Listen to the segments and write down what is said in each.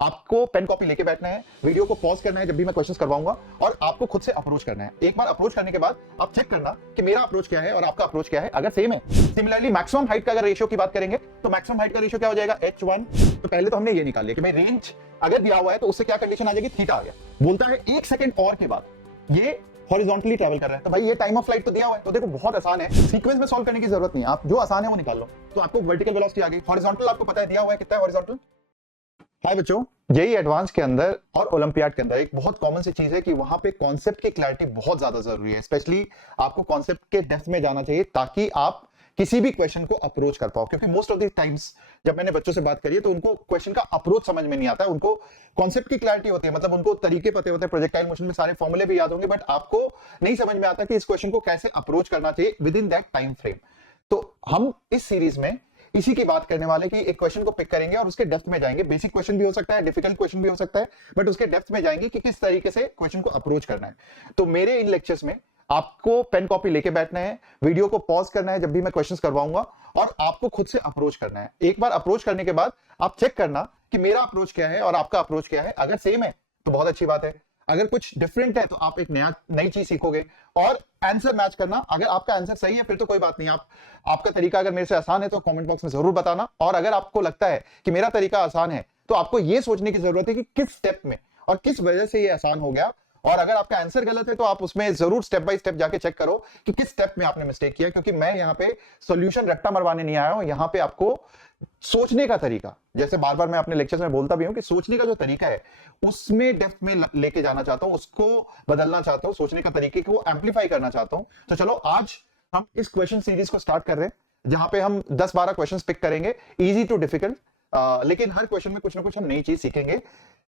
आपको pen copy लेके बैठना है, वीडियो को पॉज करना है जब भी मैं क्वेश्चंस करवाऊंगा और आपको खुद से अप्रोच करना है। एक बार अप्रोच करने के बाद आप चेक करना कि मेरा अप्रोच क्या है और आपका अप्रोच क्या है। अगर सेम है, सिमिलरली मैक्सिमम हाइट का अगर रेशियो की बात करेंगे तो मैक्सिमम हाइट का रेशियो क्या हो जाएगा, h1। तो पहले तो हमने ये निकाल लिया कि भाई रेंज अगर दिया हुआ है तो उससे क्या कंडीशन आ जाएगी, थीटा आ गया। बोलता है 1 सेकंड और के बाद ये हॉरिजॉन्टली ट्रैवल कर रहा है, तो भाई ये टाइम ऑफ फ्लाइट तो दिया हुआ है। तो देखो बहुत आसान है, सीक्वेंस में सॉल्व करने की जरूरत नहीं है, आप जो आसान है वो निकाल लो। तो आपको वर्टिकल वेलोसिटी आ गई, हॉरिजॉन्टल आपको पता है दिया हुआ है कितना है हॉरिजॉन्टल। हाय बच्चों, जेईई एडवांस के अंदर और ओलंपियाड के अंदर एक बहुत कॉमन सी चीज है कि वहां पे कॉन्सेप्ट की क्लैरिटी बहुत ज्यादा जरूरी है। स्पेशली आपको कॉन्सेप्ट के डेप्थ में जाना चाहिए ताकि आप किसी भी क्वेश्चन को अप्रोच कर पाओ। क्योंकि मोस्ट ऑफ द टाइम्स जब मैंने बच्चों से बात करी है तो उनको क्वेश्चन का अप्रोच समझ में नहीं आता है, उनको कॉन्सेप्ट की क्लैरिटी होती है, मतलब उनको तरीके पते होते हैं, प्रोजेक्टाइल मोशन में सारे फॉर्मूले भी याद होंगे, बट आपको नहीं समझ में आता कि इस क्वेश्चन को कैसे अप्रोच करना चाहिए with in that time frame. तो हम इस सीरीज में इसी की बात करने वाले कि एक क्वेश्चन को पिक करेंगे और उसके डेप्थ में जाएंगे। बेसिक क्वेश्चन भी हो सकता है, डिफिकल्ट क्वेश्चन भी हो सकता है, बट उसके डेप्थ में जाएंगे कि किस तरीके से क्वेश्चन को अप्रोच करना है। तो मेरे इन लेक्चर्स में आपको पेन कॉपी लेके बैठना है, वीडियो को पॉज करना है जब भी मैं क्वेश्चंस करवाऊंगा और आपको खुद से अप्रोच करना है। एक बार अप्रोच करने के बाद आप चेक करना कि मेरा अप्रोच क्या है और आपका अप्रोच क्या है। अगर सेम है तो बहुत अच्छी बात है, अगर कुछ डिफरेंट है तो आप एक नई चीज सीखोगे। और आंसर मैच करना, अगर आपका आंसर सही है फिर तो कोई बात नहीं, आपका तरीका अगर मेरे से आसान है तो कमेंट बॉक्स में जरूर बताना। और अगर आपको लगता है कि मेरा तरीका आसान है तो आपको यह सोचने की जरूरत है कि किस स्टेप में और किस वजह से ये आसान हो गया। और अगर आपका आंसर गलत है तो आप उसमें जरूर स्टेप बाय स्टेप जाके चेक करो कि किस स्टेप में आपने मिस्टेक किया। क्योंकि मैं यहाँ पे सॉल्यूशन रट्टा मरवाने नहीं आया हूं, यहाँ पे आपको सोचने का तरीका, जैसे बार बार मैं अपने लेक्चर्स में बोलता भी हूं कि सोचने का जो तरीका है उसमें डेप्थ में लेके जाना चाहता हूं, उसको बदलना चाहता हूं, सोचने का तरीके को एम्पलीफाई करना चाहता हूं। तो चलो आज हम इस क्वेश्चन सीरीज को स्टार्ट कर रहे हैं जहां पे हम 10-12 क्वेश्चंस पिक करेंगे, इजी टू डिफिकल्ट, लेकिन हर क्वेश्चन में कुछ ना कुछ हम नई चीज सीखेंगे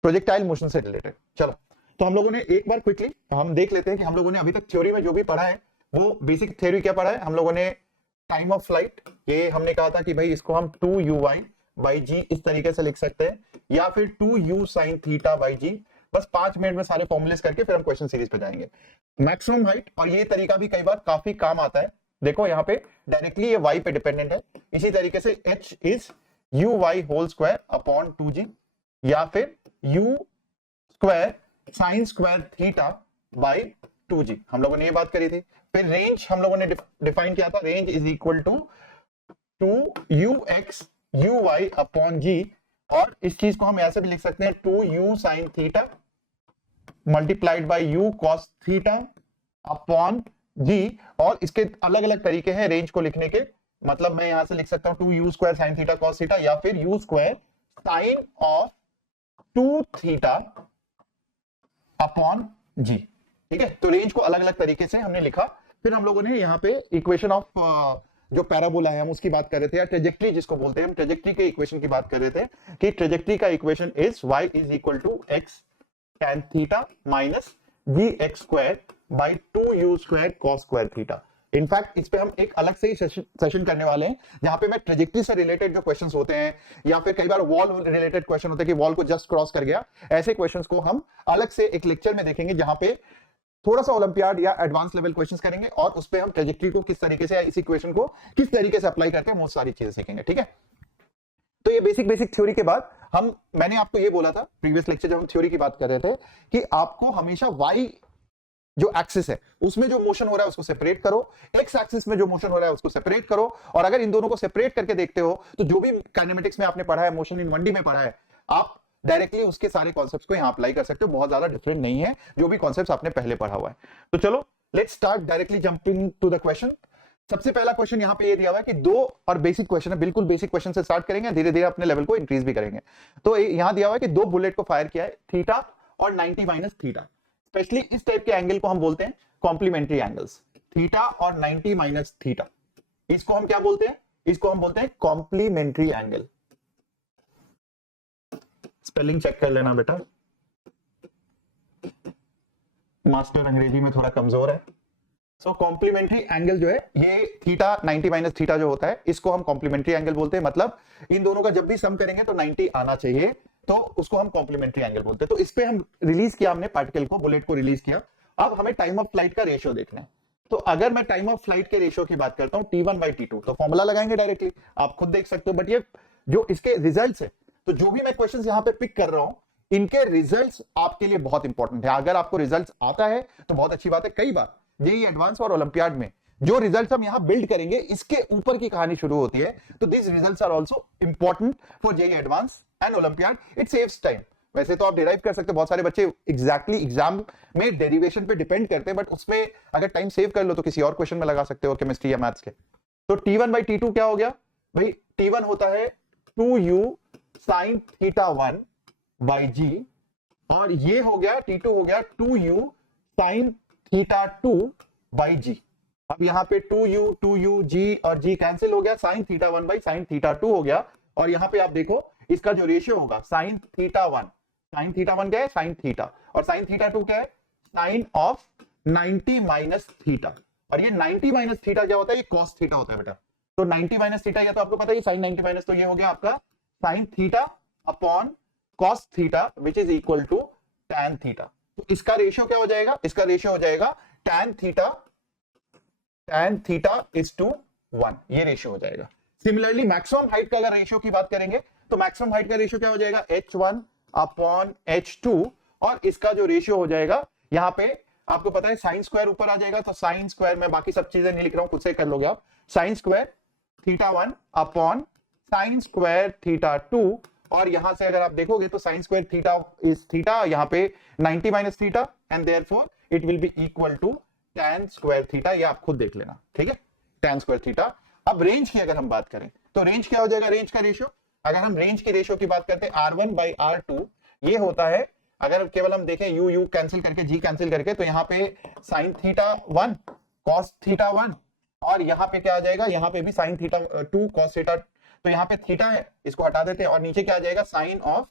प्रोजेक्टाइल मोशन से रिलेटेड। चलो तो हम लोगों ने एक बार क्विकली हम देख लेते हैं कि हम लोगों ने अभी तक थ्योरी में जो भी पढ़ा है वो बेसिक थ्योरी क्या पढ़ा है। हम लोगों ने टाइम ऑफ फ्लाइट, ये हमने कहा था कि भाई इसको हम 2u/g इस तरीके से लिख सकते हैं, या फिर 2u sin थीटा बाई जी। बस 5 मिनट में सारे फॉर्मूलेस करके फिर हम क्वेश्चन सीरीज पे जाएंगे। मैक्सिमम हाइट, और ये तरीका भी कई बार काफी काम आता है। देखो यहाँ पे डायरेक्टली ये y पे डिपेंडेंट है, इसी तरीके से h इज uy² या फिर u² sin square theta by 2g, हम लोगों ने ये बात करी थी। फिर रेंज हम लोगों ने डिफाइन किया था, range is equal to 2ux uy/g, और इस चीज को हम ऐसे भी लिख सकते हैं 2u sin theta multiplied by u cos theta upon g। और इसके अलग अलग तरीके हैं रेंज को लिखने के, मतलब मैं यहां से लिख सकता हूं 2u² sin theta cos theta या फिर u² sin of 2 theta upon g. ठीक है, तो रेंज को अलग अलग तरीके से हमने लिखा। फिर हम लोगों ने यहाँ पे इक्वेशन ऑफ जो पैराबोला है हम उसकी बात कर रहे थे, या ट्रेजेक्टरी जिसको बोलते हैं, हम ट्रेजेक्टरी के इक्वेशन की बात कर रहे थे कि ट्रेजेक्टरी का equation is y is equal to x tan theta minus gx² by 2u² cos square theta. In fact इस पे हम एक अलग से ही सेशन करने वाले हैं जहां पे मैं ट्रेजेक्टरी से रिलेटेड जो क्वेश्चंस होते हैं, या फिर कई बार वॉल रिलेटेड क्वेश्चन होते हैं कि वॉल को जस्ट क्रॉस कर गया, ऐसे क्वेश्चंस को हम अलग से एक लेक्चर में देखेंगे जहां पे थोड़ा सा ओलंपियाड या एडवांस लेवल क्वेश्चंस करेंगे और उस पे हम ट्रेजेक्टरी को किस तरीके से, इस इक्वेशन को किस तरीके से अप्लाई करके बहुत सारी चीजें सीखेंगे। ठीक है, तो ये बेसिक थ्योरी के बाद मैंने आपको ये बोला था प्रीवियस लेक्चर जब हम थ्योरी की बात कर रहे थे कि आपको हमेशा y जो एक्सिस है उसमें जो मोशन हो रहा है उसको सेपरेट करो, एक्स एक्सिस में जो मोशन हो रहा है उसको सेपरेट करो। और अगर इन दोनों को सेपरेट करके देखते हो तो जो भी काइनेमेटिक्स में आपने पढ़ा है, मोशन इन 1D में पढ़ा है, आप डायरेक्टली उसके सारे कॉन्सेप्ट्स को यहां अप्लाई कर सकते हो। बहुत ज्यादा डिफरेंट नहीं है जो भी कॉन्सेप्ट्स आपने पहले पढ़ा हुआ है। तो चलो let's start directly jumping to the question. सबसे पहला क्वेश्चन यहाँ पे ये दिया हुआ है कि दो, और बेसिक क्वेश्चन है, बिल्कुल बेसिक क्वेश्चन से स्टार्ट करेंगे, धीरे धीरे अपने लेवल को इंक्रीज भी करेंगे। तो यहाँ दिया हुआ है कि 2 बुलेट को फायर किया है, थीटा और 90 माइनस थीटा। स्पेशली इस टाइप के एंगल को हम बोलते हैं कॉम्प्लीमेंट्री एंगल्स, थीटा और 90 माइनस थीटा। इसको हम क्या बोलते हैं, इसको हम बोलते हैं कॉम्प्लीमेंट्री एंगल। स्पेलिंग चेक कर लेना बेटा, मास्टर अंग्रेजी में थोड़ा कमजोर है। सो कॉम्प्लीमेंट्री एंगल जो है ये थीटा 90 माइनस थीटा जो होता है इसको हम कॉम्प्लीमेंट्री एंगल बोलते हैं। मतलब इन दोनों का जब भी सम करेंगे तो 90 आना चाहिए, तो उसको हम कॉम्प्लीमेंट्री एंगल बोलते हैं। तो इस पे हम रिलीज किया, हमने पार्टिकल को, बुलेट को रिलीज किया। अब हमें टाइम ऑफ फ्लाइट का रेशियो देखना है। तो अगर मैं टाइम ऑफ फ्लाइट के रेशियो की बात करता हूं T1/T2, तो फॉर्मूला लगाएंगे डायरेक्टली, आप खुद देख सकते हो। बट ये जो इसके रिजल्ट्स है तो जो भी मैं क्वेश्चंस यहां पे पिक कर रहा हूं, इनके रिजल्ट्स आपके लिए बहुत इंपॉर्टेंट है। अगर आपको रिजल्ट्स आता है तो बहुत अच्छी बात है। कई बार जेईई एडवांस और ओलंपियाड में जो रिजल्ट्स हम यहां बिल्ड करेंगे, इसके ऊपर की कहानी शुरू होती है। तो this results are also important for JEE advance and olympiad. It saves time. वैसे तो आप डिराइव कर सकते हो, बहुत सारे बच्चे एग्जैक्टली एग्जाम में डेरिवेशन पे डिपेंड करते हैं, बट उसमें अगर टाइम सेव कर लो तो किसी और क्वेश्चन में लगा सकते हो, केमिस्ट्री या मैथ्स के। तो T1 बाई T2 क्या हो गया भाई? T1 होता है 2u sin theta 1 by g, और ये हो गया T2 हो गया 2u sin थीटा 2 बाई जी। अब यहां पे 2u g और g कैंसिल हो गया, sin theta 1 by sin theta 2 हो गया। और यहां पे आप देखो इसका जो रेशियो होगा sin थीटा 1 क्या है? sin थीटा, और sin थीटा 2 क्या है? sin of 90 minus theta. और ये 90 माइनस थीटा क्या होता है? ये cos थीटा होता है बेटा। तो 90 माइनस थीटा या तो आपको पता है sin 90 माइनस, तो ये हो गया आपका sin theta upon cos theta which is equal to tan theta. तो इसका रेशियो क्या हो जाएगा? इसका रेशियो हो जाएगा tan थीटा इज टू 1, ये रेशियो हो जाएगा। सिमिलरली मैक्सिमम हाइट का अगर रेशियो की बात करेंगे तो मैक्सिमम हाइट का रेशियो क्या हो जाएगा? h1 अपॉन h2, और इसका जो रेशियो हो जाएगा यहां पे आपको पता है साइन स्क्वायर ऊपर आ जाएगा, तो साइन स्क्वायर में बाकी सब चीजें नहीं लिख रहा हूं, खुद से कर लोगे आप। Sine square theta 1 upon sine square theta 2, और यहां से अगर आप देखोगे तो sine square theta is theta, यहां पे 90 minus theta, and therefore it will be equal to tan square theta. ये आप खुद देख लेना, ठीक है, tan स्क्वायर थीटा। अब रेंज की अगर हम बात करें तो रेंज क्या हो जाएगा? रेंज का रेशियो, अगर हम रेंज की रेशियो की बात करते हैं R1 बाई R2, ये होता है, अगर केवल हम देखें यू कैंसिल करके, जी कैंसिल करके, तो यहाँ पे साइन थीटा 1 कॉस थीटा 1, और यहाँ पे क्या आ जाएगा? यहाँ पे भी साइन थीटा 2 कॉस थीटा, तो यहाँ पे थीटा है, इसको हटा देते हैं, और नीचे क्या आ जाएगा? Sine of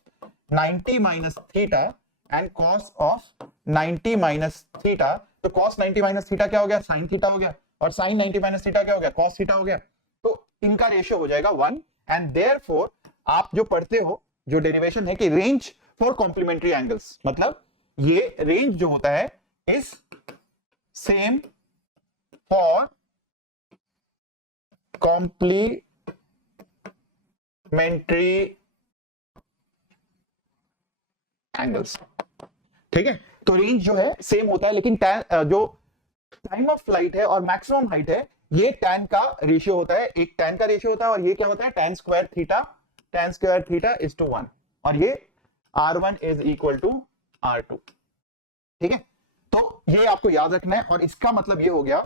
90 minus theta and cos of 90 minus theta. तो कॉस 90 माइनस थीटा क्या हो गया? साइन थीटा हो गया, और साइन 90 माइनस थीटा क्या हो गया? कॉस थीटा हो गया। तो इनका रेशियो हो जाएगा 1, एंड देयरफॉर आप जो पढ़ते हो, जो डेरिवेशन है कि रेंज फॉर कॉम्प्लीमेंट्री एंगल्स, मतलब ये रेंज जो होता है is same for complementary angles, ठीक है। तो रेंज जो है सेम होता है, लेकिन जो टाइम ऑफ फ्लाइट है और मैक्सिमम हाइट है, ये tan का रेशियो होता है, एक tan का रेशियो होता है, और ये क्या होता है? tan square theta is to 1, और ये R1 is equal to R2, ठीक है। तो ये आपको याद रखना है, और इसका मतलब ये हो गया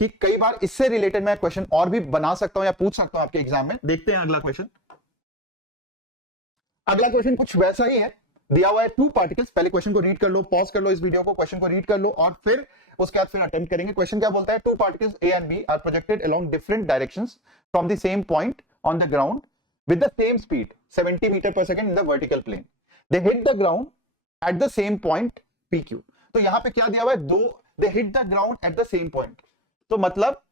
कि कई बार इससे रिलेटेड मैं क्वेश्चन और भी बना सकता हूं या पूछ सकता हूं आपके एग्जाम में। देखते हैं अगला क्वेश्चन। अगला क्वेश्चन कुछ वैसा ही है, दिया हुआ है 2 पार्टिकल्स। पहले क्वेश्चन को रीड कर लो, पॉज कर लो इस वीडियो को, क्वेश्चन को रीड कर लो, और फिर उसके बाद फिर अटेम्प्ट करेंगे। क्वेश्चन क्या बोलता है? 2 particles A and B are projected along different directions from the same point on the ground with the same speed 70 meter per second in the vertical plane. They hit the ground at the same point PQ. तो यहां पे क्या दिया हुआ है? they hit the ground at the same point. तो मतलब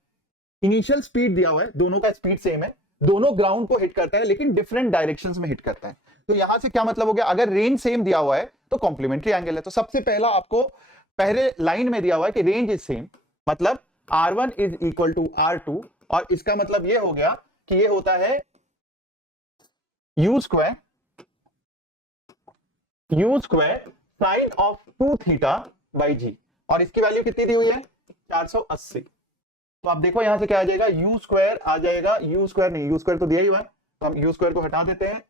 initial speed दिया हुआ है, दोनों का स्पीड सेम है, दोनों ग्राउंड को हिट करता है, लेकिन डिफरेंट डायरेक्शंस में हिट करता है। तो यहां से क्या मतलब हो गया? अगर रेंज सेम दिया हुआ है तो कॉम्प्लीमेंट्री एंगल है। तो सबसे पहला आपको पहले लाइन में दिया हुआ है कि रेंज इज सेम, मतलब R1 is equal to R2, और इसका मतलब ये हो गया कि ये होता है U square sine of 2 theta by g, और इसकी वैल्यू कितनी दी हुई है? 480। तो आप देखो यहां से क्या आ जाएगा? U स्क्वायर आ जाएगा, U स्क्वायर नहीं, U स्क्वायर तो दिया ही हुआ है, तो हम U स्क्वायर को हटा देते हैं।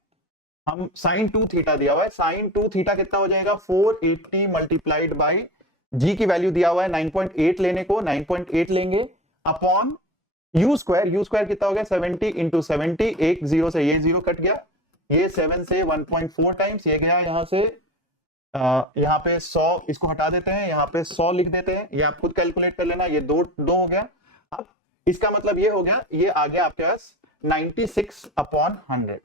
हम साइन 2 थीटा दिया हुआ है, साइन 2 थीटा कितना हो जाएगा? 480 मल्टीप्लाइड बाई जी की वैल्यू दिया हुआ है 9.8 लेने को, 9.8 लेंगे अपॉन U स्क्वायर कितना हो गया? 70 इंटू 70, एक जीरो से ये जीरो कट गया, ये 7 से 1.4 टाइम्स ये गया, यहां से यहाँ पे 100, इसको हटा देते हैं, यहाँ पे 100 लिख देते हैं, ये आप खुद कैलकुलेट कर लेना, ये दो हो गया। अब इसका मतलब ये हो गया, ये आ गया आपके पास 96 अपॉन 100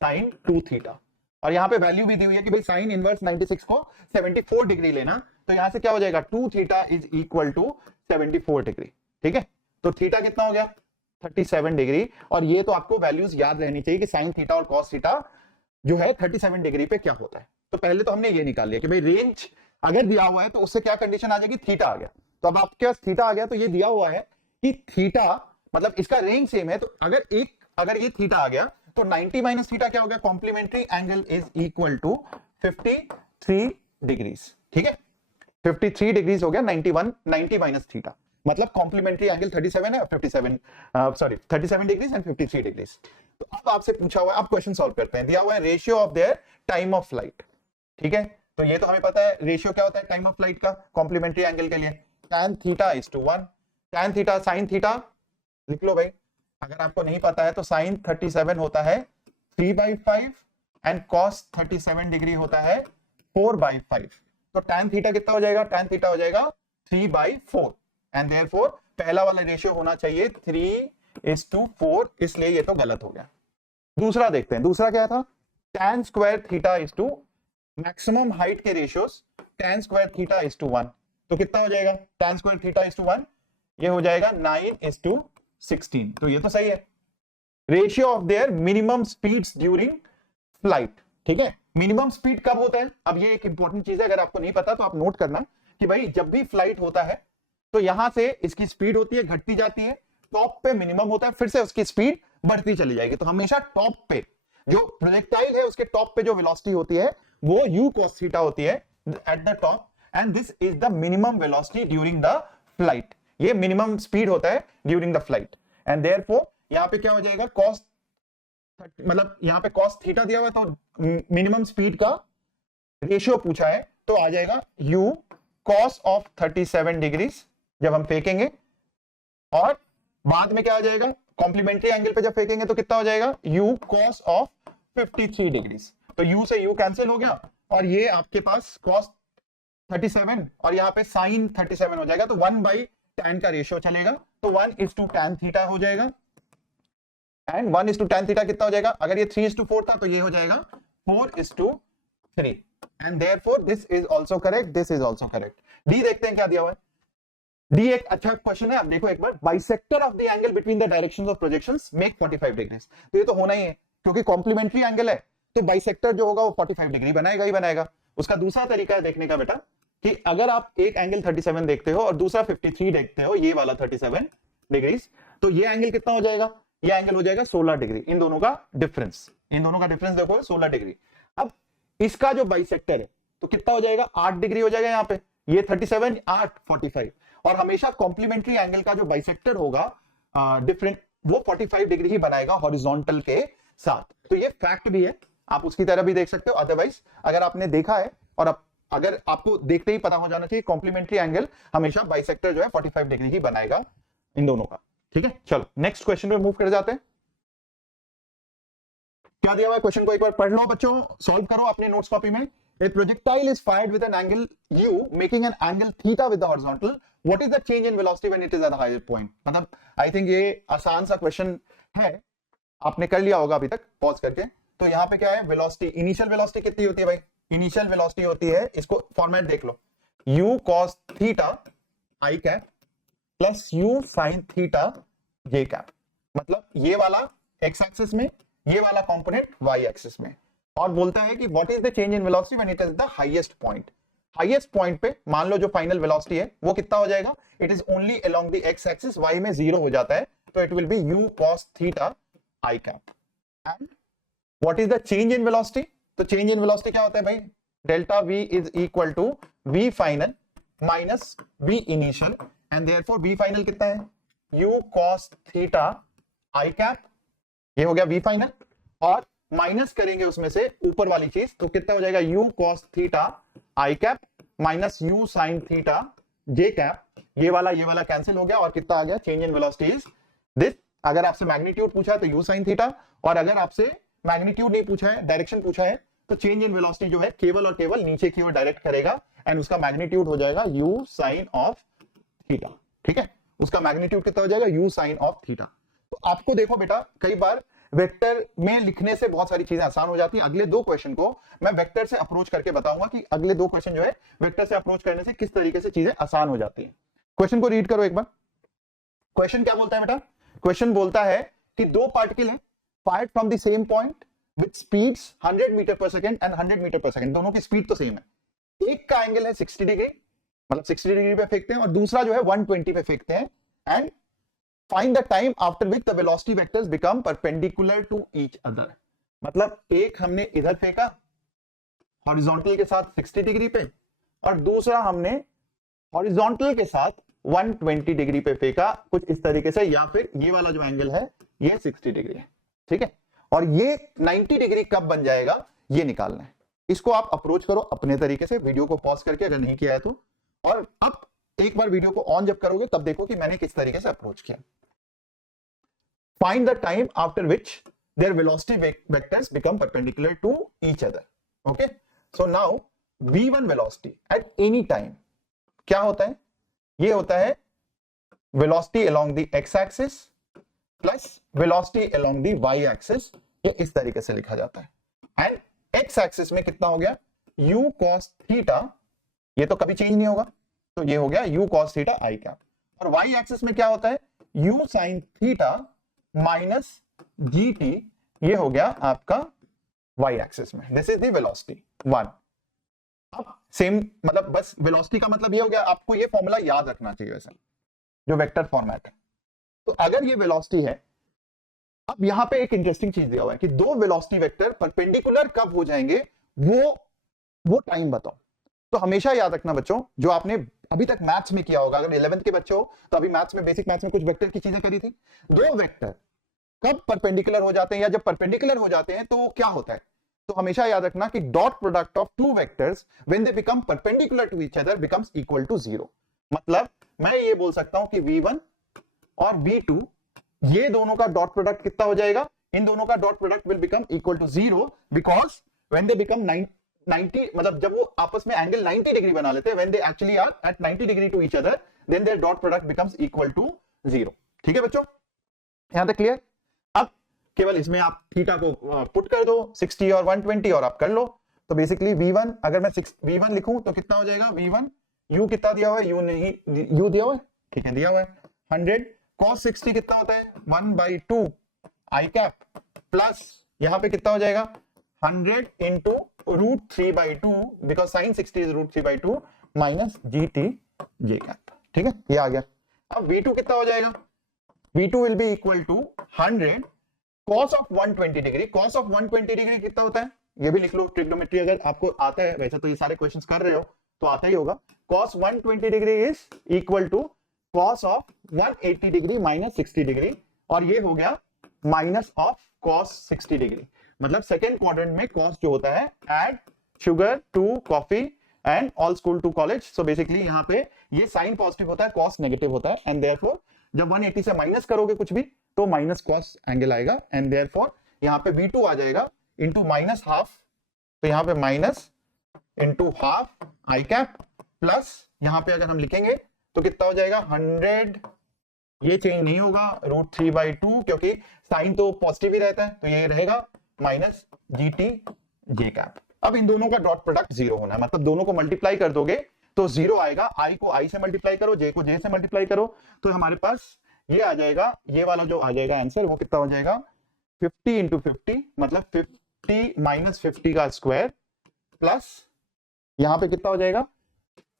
साइन 2 थीटा, और यहाँ पे वैल्यू भी दी हुई है कि भाई साइन इनवर्स 96 को 74 डिग्री लेना, तो यहां से क्या हो जाएगा? 2 theta is equal to 74 degree, ठीक है। तो थीटा कितना हो गया? 37 डिग्री, और ये तो आपको वैल्यूज याद रहनी चाहिए कि साइन थीटा और कॉस थीटा जो है 37 डिग्री पे क्या होता है। तो पहले तो हमने ये निकाल लिया कि भाई रेंज अगर दिया हुआ है तो उससे क्या कंडीशन आ जाएगी? थीटा आ गया। तो अब आपके पास थीटा आ गया, तो ये दिया हुआ है कि थीटा मतलब इसका रेंज सेम है, तो अगर ये थीटा आ गया तो 90 माइनस थीटा क्या हो गया, complementary angle is equal to 53 degrees, ठीक है, 53 डिग्रीज हो गया 90 माइनस थीटा, मतलब कॉम्प्लीमेंट्री एंगल 37 है, 37 डिग्रीज एंड 53 डिग्रीज। तो अब आपसे पूछा हुआ है, अब क्वेश्चन सॉल्व करते हैं, दिया हुआ है ratio of their time of flight, ठीक है, तो ये तो हमें पता है रेशियो क्या होता है टाइम ऑफ फ्लाइट का कॉम्प्लीमेंट्री एंगल के लिए, tan theta is to 1, tan theta sin theta लिख लो भाई, अगर आपको नहीं पता है तो sin 37 होता है 3/5 एंड cos 37 डिग्री होता है 4/5, तो tan थीटा कितना हो जाएगा, tan थीटा हो जाएगा 3/4 एंड देयरफॉर पहला वाला रेशियो होना चाहिए 3:4, इसलिए ये तो गलत हो गया। दूसरा देखते हैं, दूसरा क्या था, tan square theta is to maximum height के ratios, tan square theta is to 1, तो कितना हो जाएगा tan square theta is to 1, ये हो जाएगा 9:16, तो ये तो सही है। Ratio of their minimum speeds during flight, ठीक है, मिनिमम स्पीड कब होता है, अब ये एक इंपॉर्टेंट चीज है, अगर आपको नहीं पता तो आप नोट करना कि भाई जब भी फ्लाइट होता है तो यहां से इसकी स्पीड होती है, घटती जाती है, टॉप पे मिनिमम होता है, फिर से उसकी स्पीड बढ़ती चली जाएगी, तो हमेशा टॉप पे जो प्रोजेक्टाइल है उसके टॉप पे जो वेलोसिटी होती है वो u cos थीटा होती है at the top, and this is the minimum velocity during the flight, ये मिनिमम स्पीड होता है during the flight, and therefore यहां पे क्या हो जाएगा cos, मतलब यहां पे cos थीटा दिया हुआ है तो मिनिमम स्पीड का रेशियो पूछा है, तो आ जाएगा u cos ऑफ 37 डिग्रीज जब हम फेंकेंगे, और बाद में क्या आ जाएगा कॉम्प्लीमेंट्री एंगल पे जब फेंकेंगे तो कितना हो जाएगा u cos ऑफ 53 डिग्रीज, तो u से u कैंसिल हो गया, और ये आपके पास cos 37 और यहाँ पे sin 37 हो जाएगा, तो 1/tan का रेशियो चलेगा, तो 1:tan थीटा हो जाएगा, एंड 1:tan थीटा कितना हो जाएगा, अगर ये 3:4 था तो ये हो जाएगा 4:3, and therefore this is also correct, this is also correct. D देखते हैं क्या दिया हुआ है, डी एक अच्छा क्वेश्चन है, आप देखो एक बार, bisector of the angle between the directions of projections make 45 degrees, तो ये तो होना ही है क्योंकि कॉम्प्लीमेंट्री एंगल है, तो बाइसेक्टर जो होगा वो 45 डिग्री बनाएगा ही बनाएगा। उसका दूसरा तरीका है देखने का बेटा, कि अगर आप एक एंगल 37 देखते हो और दूसरा 53 देखते हो, ये वाला 37 डिग्रीज, तो ये एंगल कितना हो जाएगा, ये एंगल हो जाएगा 16 डिग्री, इन दोनों का डिफरेंस, इन दोनों का डिफरेंस देखो 16 डिग्री। अब इसका जो बाइसेक्टर है तो कितना हो जाएगा 8 डिग्री हो जाएगा, यहाँ पे ये 37 8 45, और हमेशा कॉम्प्लीमेंट्री एंगल का जो बाइसेक्टर होगा डिफरेंट, वो 45 डिग्री ही बनाएगा हॉरिजॉन्टल के साथ, तो ये फैक्ट भी है, आप उसकी तरह भी देख सकते हो, अदरवाइज अगर आपने देखा है और अगर आपको देखते ही पता हो जाना चाहिए कॉम्प्लीमेंट्री एंगल हमेशा बाइसेक्टर जो है 45 डिग्री ही बनाएगा इन दोनों का, ठीक है। चलो नेक्स्ट क्वेश्चन पे मूव कर जाते हैं, क्या दिया हुआ है क्वेश्चन को एक बार पढ़ लो बच्चों, सॉल्व करो अपने नोट्स कॉपी में। A projectile is fired with an angle u making an angle theta with the horizontal. What is the change in velocity when it is at the higher point? मतलब I think ये आसान सा question है, आपने कर लिया होगा अभी तक पॉज करके। तो यहाँ पे क्या है, वेलोसिटी, इनिशियल वेलोसिटी कितनी होती है भाई, इनिशियल वेलोसिटी होती है, इसको फॉर्मेट देख लो, u cos theta i cap plus u sin theta j cap, मतलब ये वाला x एक्सिस में, ये वाला कंपोनेंट y एक्सिस में, और बोलता है कि what is the change in velocity when it is the highest point. Highest point पे मान लो जो फाइनल वेलोसिटी है वो कितना हो जाएगा, it is only along the x axis, y में 0 हो जाता है, तो it will be u cos theta i cap. And what is the change in velocity, तो चेंज इन वेलोसिटी क्या होता है भाई, delta v is equal to v final minus v initial, and therefore v final कितना है, u cos theta i cap, ये हो गया v फाइनल, और माइनस करेंगे उसमें से ऊपर वाली चीज, तो कितना हो जाएगा u cos theta i cap minus u sin theta j cap, ये वाला कैंसिल हो गया, और कितना आ गया, change in velocity is this. अगर आपसे मैग्नीट्यूड पूछा है तो u sin थीटा, और अगर आपसे मैग्नीट्यूड नहीं पूछा है, डायरेक्शन पूछा है, तो चेंज इन वेलोसिटी जो है केवल और केवल नीचे की ओर डायरेक्ट करेगा, एंड उसका मैग्नीट्यूड हो जाएगा u sin ऑफ थीटा, ठीक है, उसका मैग्नीट्यूड कितना हो जाएगा, u sin ऑफ थीटा। तो आपको देखो बेटा, कई बार वेक्टर में लिखने से बहुत सारी चीजें आसान हो जाती है। अगले दो क्वेश्चन को मैं वेक्टर से अप्रोच करके बताऊंगा कि अगले दो क्वेश्चन जो है वेक्टर से अप्रोच करने से किस तरीके से चीजें आसान हो जाती हैं। क्वेश्चन को रीड करो एक बार, क्वेश्चन क्या बोलता है बेटा, क्वेश्चन बोलता है कि दो पार्टिकल हैं fired from the same point with speeds 100 meter per second and 100 meter per second, दोनों की स्पीड तो सेम है, एक का एंगल है 60 डिग्री, मतलब 60 डिग्री पे फेंकते हैं, और दूसरा जो है 120 पे फेंकते हैं, and find the time after which the velocity vectors become perpendicular to each other. मतलब एक हमने इधर फेंका हॉरिजॉन्टल के साथ 60 डिग्री पे, और दूसरा हमने हॉरिजॉन्टल के साथ 120 डिग्री पे फेंका, कुछ इस तरीके से, या फिर ये वाला जो एंगल है ये 60 डिग्री है, ठीक है। और ये 90 डिग्री कब बन जाएगा ये निकालना है। इसको आप अप्रोच करो अपने तरीके से, वीडियो को पॉज करके अगर नहीं किया है तो, और अब एक बार वीडियो को ऑन जब करोगे तब देखो कि मैंने किस तरीके से अप्रोच किया। Find the time after which their velocity vectors become perpendicular to each other. Okay, so now v1 velocity at any time क्या होता है? ये होता है velocity along the x axis plus velocity along the y axis. ये इस तरीके से लिखा जाता है। एंड एक्स एक्सिस में कितना हो गया? u cos थीटा, ये तो कभी चेंज नहीं होगा, तो ये हो गया u cos थीटा आई कैप। और y एक्सिस में क्या होता है? u sin theta minus gt, ये हो गया आपका y एक्सिस में। This is the velocity 1। अब सेम, मतलब बस वेलोसिटी का मतलब ये हो गया, आपको ये फॉर्मूला याद रखना चाहिए वैसे, जो वेक्टर फॉर्मेट है। तो अगर ये वेलोसिटी है, अब यहां पे एक इंटरेस्टिंग चीज दिया हुआ है कि दो वेलोसिटी वेक्टर परपेंडिकुलर कब हो जाएंगे, वो टाइम बताओ। तो हमेशा याद रखना बच्चों, जो आपने अभी तक मैथ्स में किया होगा, अगर 11th के बच्चे हो तो अभी मैथ्स में, बेसिक मैथ्स में कुछ वेक्टर की चीजें करी थी। दो वेक्टर कब परपेंडिकुलर हो जाते हैं, या जब परपेंडिकुलर हो जाते हैं तो क्या होता है? तो हमेशा याद रखना कि dot product of two vectors when they become perpendicular to each other becomes equal to 0। मतलब मैं ये बोल सकता हूं कि v1 और v2, ये दोनों का डॉट प्रोडक्ट कितना हो जाएगा? इन दोनों का dot product will become equal to 0 because when they become 90, मतलब जब वो आपस में एंगल 90 डिग्री बना लेते हैं, when they actually are at 90 degree to each other, then their dot product becomes equal to 0। ठीक है बच्चों, यहां तक क्लियर? अब केवल इसमें आप थीटा को पुट कर दो 60 और 120 और आप कर लो। तो बेसिकली v1, अगर मैं v1 लिखूं तो कितना हो जाएगा? v1 u कितना दिया हुआ है? u नहीं, u दिया हुआ है, ठीक है, दिया हुआ है 100 cos 60 कितना होता है? 1/2 आई कैप, प्लस यहां पे कितना हो जाएगा? 100 into √3/2 because sign 60 is √3/2 minus gt j cap. ठीक है, ये आ गया। अब v2 कितना हो जाएगा? v2 will be equal to 100 cos of 120 degree. cos of 120 degree कितना होता है? ये भी लिख लो, ट्रिग्नोमेट्री अगर आपको आता है, वैसे तो ये सारे क्वेश्चंस कर रहे हो तो आता ही होगा। cos 120 degree is equal to cos of 180 degree minus 60 degree, और ये हो गया माइनस ऑफ cos 60 डिग्री। मतलब सेकेंड क्वाड्रेंट में cos जो होता है, add sugar to coffee and all school to college. So basically यहाँ पे ये साइन पॉजिटिव होता है, cos नेगेटिव होता है, एंड देयरफॉर जब 180 से माइनस करोगे कुछ भी तो माइनस cos एंगल आएगा, एंड देयरफॉर यहाँ पे v2 आ जाएगा इंटू माइनस हाफ, तो यहाँ पे minus into half I cap, plus यहाँ पे अगर हम लिखेंगे तो कितना हो जाएगा? 100, ये चेंज नहीं होगा, √3/2 क्योंकि साइन तो पॉजिटिव ही रहता है, तो ये रहेगा माइनस gt j कैप। अब इन दोनों का डॉट प्रोडक्ट 0 होना है, मतलब दोनों को मल्टीप्लाई कर दोगे तो 0 आएगा। i को i से मल्टीप्लाई करो, j को j से मल्टीप्लाई करो, तो हमारे पास ये आ जाएगा, ये वाला जो आ जाएगा आंसर वो कितना हो जाएगा? 50 इंटू 50, मतलब 50 माइनस 50 का स्क्वायर, प्लस यहां पे कितना हो जाएगा?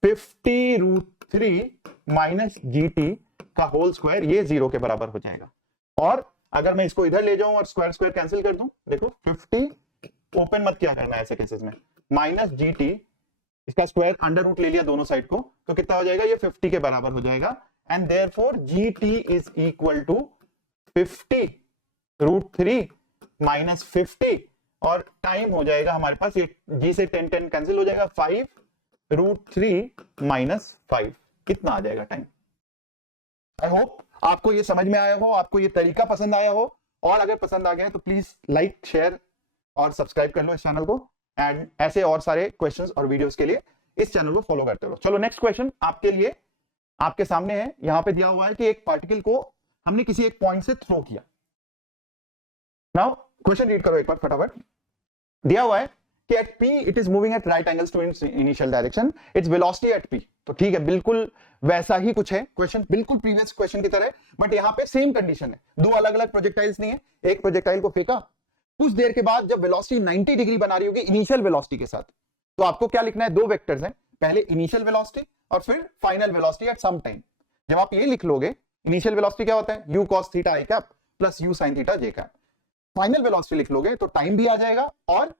50√3 माइनस gt का होल स्क्वायर, ये 0 के बराबर हो जाएगा। और अगर मैं इसको इधर ले जाऊं और स्क्वायर स्क्वायर कैंसिल कर दूं, देखो 50 ओपन मत क्या करना है ऐसे केसेस में, माइनस gt, इसका स्क्वायर अंडर रूट ले लिया दोनों साइड को, तो कितना हो जाएगा? ये 50 के बराबर हो जाएगा, and therefore gt is equal to 50√3 minus 50, और टाइम हो जाएगा हमारे पास, ये g से 10 कैंसिल हो जाएगा, 5√3 माइनस 5, कितना आ जाएगा टाइम? आई होप आपको ये समझ में आया हो, आपको ये तरीका पसंद आया हो, और अगर पसंद आ गया तो प्लीज लाइक, शेयर और सब्सक्राइब कर लो इस चैनल को, एंड ऐसे और सारे क्वेश्चंस और वीडियोस के लिए इस चैनल को फॉलो करते रहो। चलो नेक्स्ट क्वेश्चन आपके लिए, आपके सामने है, यहां पे दिया हुआ है कि एक पार्टिकल को हमने किसी एक पॉइंट से थ्रो किया। नाउ क्वेश्चन रीड करो एक बार फटाफट। दिया हुआ है कि at p it is moving at right angles to its initial direction, its velocity at p। तो ठीक है, बिल्कुल वैसा ही कुछ है क्वेश्चन, बिल्कुल प्रीवियस क्वेश्चन की तरह, बट यहाँ पे सेम कंडीशन है, दो अलग अलग प्रोजेक्टाइल्स नहीं है। एक प्रोजेक्टाइल को फेंका, कुछ देर के बाद जब वेलोसिटी 90 डिग्री बना रही होगी इनिशियल वेलोसिटी के साथ, तो आपको क्या लिखना है? दो वेक्टर्स हैं, पहले इनिशियल वेलोसिटी और फिर final velocity at some time. जब आप ये लिख लोगे इनिशियल वेलोसिटी क्या होता है, u cos theta i cap plus u sin theta j cap. Final velocity लिख लोगे तो टाइम भी आ जाएगा और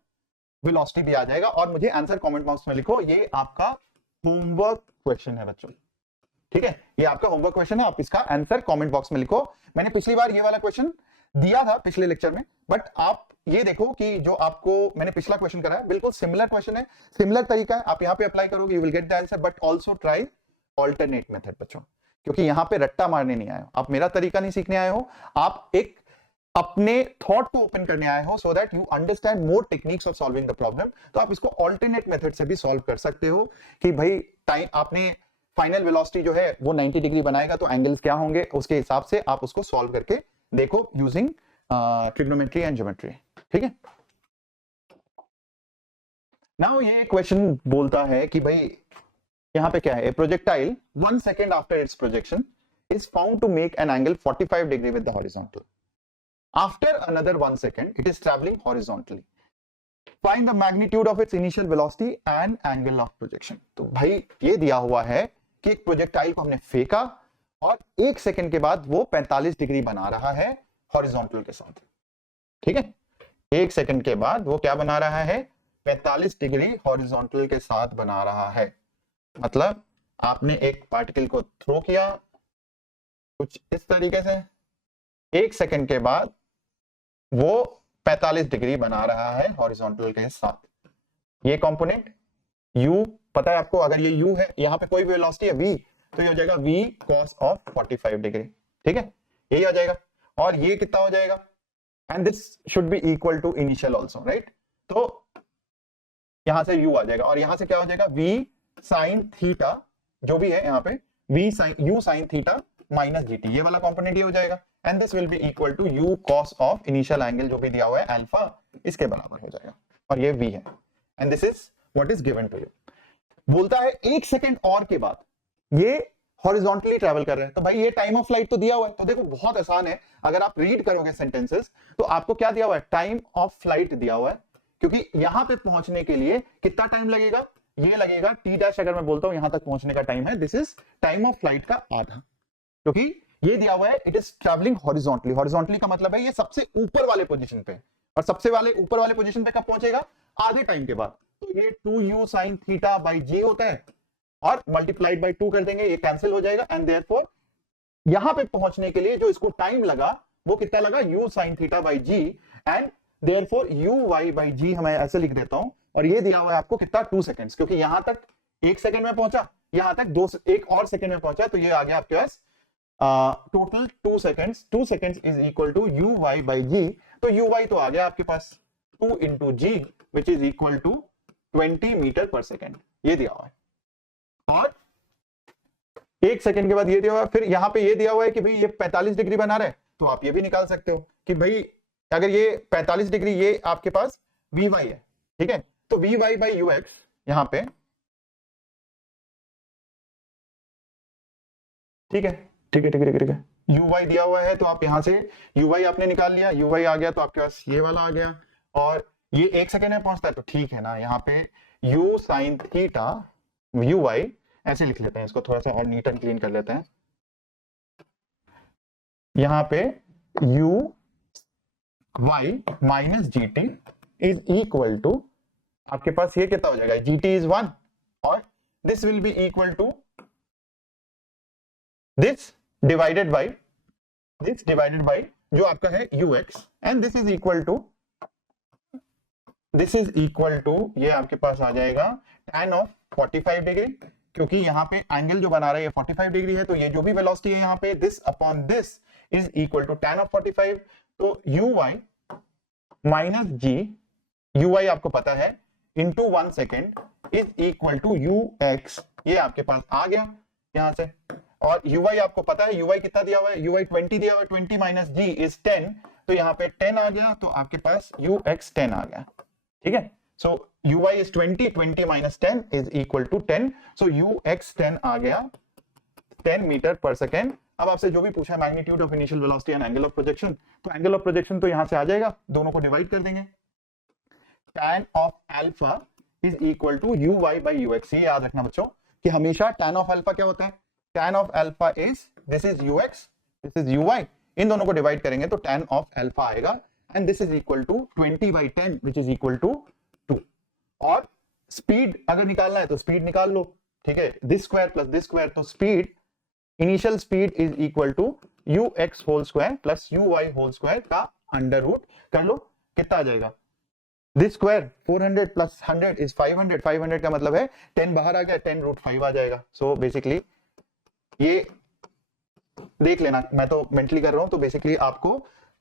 वेलोसिटी भी आ जाएगा। और मुझे आंसर कमेंट बॉक्स में लिखो, ये आपका होमवर्क क्वेश्चन है बच्चों, ठीक है, ये आपका होमवर्क क्वेश्चन है, आप इसका आंसर कमेंट बॉक्स में लिखो। मैंने पिछली बार ये वाला क्वेश्चन दिया था पिछले लेक्चर में, बट आप ये देखो कि जो आपको मैंने पिछला क्वेश्चन करा है बिल्कुल सिमिलर क्वेश्चन है, सिमिलर तरीका है, आप यहां पे अप्लाई करोगे you will get the answer, but also try alternate method बच्चों, क्योंकि यहां पे रट्टा मारने नहीं आए हो आप, मेरा तरीका नहीं सीखने आए हो, आप एक अपने थॉट को ओपन करने आए हो, so that you understand more techniques of solving the problem. तो आप इसको ऑल्टरनेट मेथड से भी सॉल्व कर सकते हो कि भाई टाइम आपने फाइनल वेलोसिटी जो है वो 90 डिग्री बनाएगा तो एंगल्स क्या होंगे, उसके हिसाब से आप उसको सॉल्व करके देखो यूजिंग ट्रिग्नोमेट्री एंड ज्योमेट्री, ठीक है। नाउ ये क्वेश्चन बोलता है कि भाई यहां पे क्या है, projectile 1 second after its projection is found to make an angle 45 degree with the horizontal. After another 1 second it is travelling horizontally, find the magnitude of its initial velocity and angle of projection. तो भाई ये दिया हुआ है कि एक projectile को हमने फेंका और 1 सेकेंड के बाद वो 45 डिग्री बना रहा है हॉरिजॉन्टल के साथ, ठीक है। 1 सेकेंड के बाद वो क्या बना रहा है, 45 डिग्री हॉरिजॉन्टल के साथ बना रहा है। मतलब आपने एक पार्टिकल को थ्रो किया कुछ इस तरीके से, 1 सेकेंड के बाद वो 45 डिग्री बना रहा है हॉरिजॉन्टल के साथ। ये कंपोनेंट u पता है आपको, अगर ये u है, यहां पे कोई भी वेलोसिटी है v, तो ये हो जाएगा v cos ऑफ 45 डिग्री, ठीक है, यही आ जाएगा। और ये कितना हो जाएगा, and this should be equal to initial also, right. तो यहां से u आ जाएगा और यहां से क्या हो जाएगा, v sin थीटा जो भी है यहाँ पे u sin theta minus gt, ये वाला कंपोनेंट ये हो जाएगा, and this will be equal to u cos of initial angle जो भी दिया हुआ है अल्फा, इसके बराबर हो जाएगा, और ये v है, and this is what is given to you. बोलता है 1 सेकेंड और के बाद ये हॉरिजॉन्टली ट्रैवल कर रहे हैं, तो भाई ये टाइम ऑफ फ्लाइट तो दिया हुआ है, तो देखो बहुत आसान है, अगर आप रीड करोगे सेंटेंसेस तो आपको क्या दिया हुआ है, टाइम ऑफ फ्लाइट दिया हुआ है, क्योंकि यहां पे पहुंचने के लिए कितना टाइम लगेगा, ये लगेगा t डैश, अगर मैं बोलता हूं यहां तक पहुंचने का टाइम है, this is time of flight का आधा, क्योंकि ये दिया हुआ है it is travelling horizontally. Horizontally का मतलब है ये सबसे ऊपर वाले पोजीशन पे, और सबसे वाले ऊपर वाले पोजीशन पे कब पहुंचेगा, आधे टाइम के बाद। तो ये 2u sin theta by g होता है, और मल्टीप्लाइड बाई 2 कर देंगे, ये कैंसिल हो जाएगा, एंड देयरफॉर यहां पे पहुंचने के लिए जो इसको टाइम लगा वो कितना लगा, u sin theta by g, and therefore uy by g हमें ऐसे लिख देता हूं, और ये दिया हुआ है आपको कितना, 2 सेकेंड्स, क्योंकि यहां तक 1 सेकेंड में पहुंचा, यहां तक 1 और सेकेंड में पहुंचा, तो ये आ गया आपके पास total 2 seconds. 2 seconds is equal to uy by g, तो uy तो आ गया आपके पास 2 into g which is equal to 20 metre पर सेकेंड, ये दिया हुआ है। और 1 सेकेंड के बाद ये दिया हुआ है, फिर यहां पे ये दिया हुआ है कि भाई ये 45 डिग्री बना रहा है, तो आप ये भी निकाल सकते हो कि भाई अगर ये 45 डिग्री ये आपके पास vy है, ठीक है, तो vy बाई ux यहां पे, ठीक है ठीक है ठीक है ठीक है, uy दिया हुआ है, तो आप यहां से uy आपने निकाल लिया, uy आ गया तो आपके पास ये वाला आ गया, और ये 1 सेकेंड में पहुंचता है, तो ठीक है ना, यहाँ पे u sin थीटा uy ऐसे लिख लेते हैं, इसको थोड़ा सा और नीट एंड क्लीन कर लेते हैं, यहां पे uy minus gt is equal to, आपके पास ये कितना हो जाएगा, gt इज 1, और this will be equal to this divided by जो आपका है ux, and this is equal to ये आपके पास आ जाएगा tan ऑफ 45 डिग्री, क्योंकि यहाँ पे एंगल जो बना रहा है ये 45 डिग्री है, तो ये जो भी वेलोसिटी है यहाँ पे this upon this is equal to tan of 45, तो uy माइनस g, uy आपको पता है into 1 second is equal to ux, ये आपके पास आ गया यहां से, और uy आपको पता है uy कितना दिया हुआ है, uy 20 दिया हुआ है, 20 माइनस g इज 10, तो यहाँ पे 10 आ गया, तो आपके पास ux 10 आ गया, ठीक है। So uy is 20 minus 10 is equal to 10, so ux 10 आ गया 10 मीटर पर सेकेंड। अब आपसे जो भी पूछा है magnitude of initial velocity and angle of projection, तो एंगल ऑफ प्रोजेक्शन तो यहां से आ जाएगा, दोनों को डिवाइड कर देंगे, tan of alpha is equal to uy by ux, ये याद रखना बच्चों कि हमेशा tan ऑफ अल्फा क्या होता है, tan of alpha is this is ux this is uy, इन दोनों को डिवाइड करेंगे तो tan ऑफ अल्फा आएगा and this is equal to 20/10 which is equal to 2। और स्पीड अगर निकालना है तो स्पीड निकाल लो, ठीक है, this square plus this square, तो speed initial speed is equal to ux whole square plus uy whole square का अंडर रूट कर लो, कितना आ जाएगा, दिस स्क्वायर 400 प्लस 100 इज 500, 500 का मतलब है 10 बाहर आ गया, 10 रूट 5 आ जाएगा। सो बेसिकली ये देख लेना, मैं तो मेंटली कर रहा हूं, तो बेसिकली आपको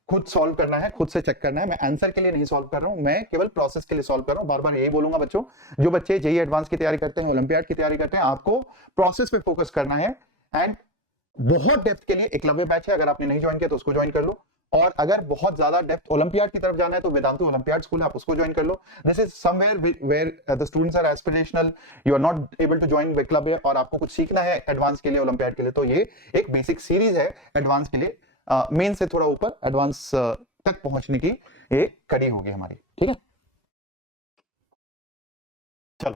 खुद सॉल्व करना है, खुद से चेक करना है। मैं आंसर के लिए नहीं सॉल्व कर रहा हूं, मैं केवल प्रोसेस के लिए सॉल्व कर रहा हूं। बार बार यही बोलूंगा बच्चों, जो बच्चे जेईई एडवांस की तैयारी करते हैं, ओलंपियाड की तैयारी करते हैं, आपको प्रोसेस पे फोकस करना है। एंड बहुत डेप्थ के लिए एकलव्य बैच है, अगर आपने नहीं ज्वाइन किया तो उसको ज्वाइन कर लो। और अगर बहुत ज्यादा डेप्थ ओलंपियाड की तरफ जाना है तो वेदांतु ओलंपियाड स्कूल है, आप उसको ज्वाइन कर लो। This is somewhere where the students are aspirational, you are not able to join Eklavya और आपको कुछ सीखना है एडवांस के लिए, ओलंपियाड के लिए, तो ये एक बेसिक सीरीज है एडवांस के लिए, मेन से थोड़ा ऊपर एडवांस तक पहुंचने की ये कड़ी होगी हमारी, ठीक है। चलो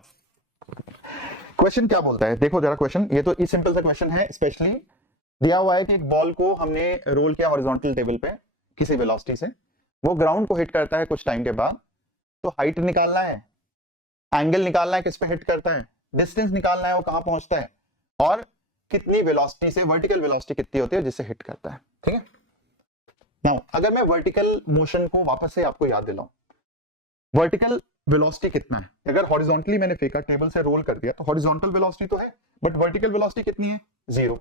क्वेश्चन क्या बोलता है, देखो जरा क्वेश्चन, ये तो इस सिंपल सा क्वेश्चन है। स्पेशली दिया हुआ है कि एक बॉल को हमने रोल किया हॉरिजॉन्टल टेबल पे किसी वेलोसिटी से, वो ग्राउंड को हिट करता है कुछ टाइम के बाद, तो हाइट निकालना है, एंगल निकालना है किस पे हिट करता है, डिस्टेंस निकालना है वो कहां पहुंचता है, और कितनी वेलोसिटी से, वर्टिकल वेलोसिटी कितनी होती है जिससे हिट करता है, ठीक है। नाउ अगर मैं वर्टिकल मोशन को वापस से आपको याद दिलाऊं, वर्टिकल वेलोसिटी कितना है, अगर हॉरिजॉन्टली मैंने फेंका, टेबल से रोल कर दिया, तो हॉरिजॉन्टल वेलोसिटी तो है, बट वर्टिकल वेलोसिटी कितनी है, 0।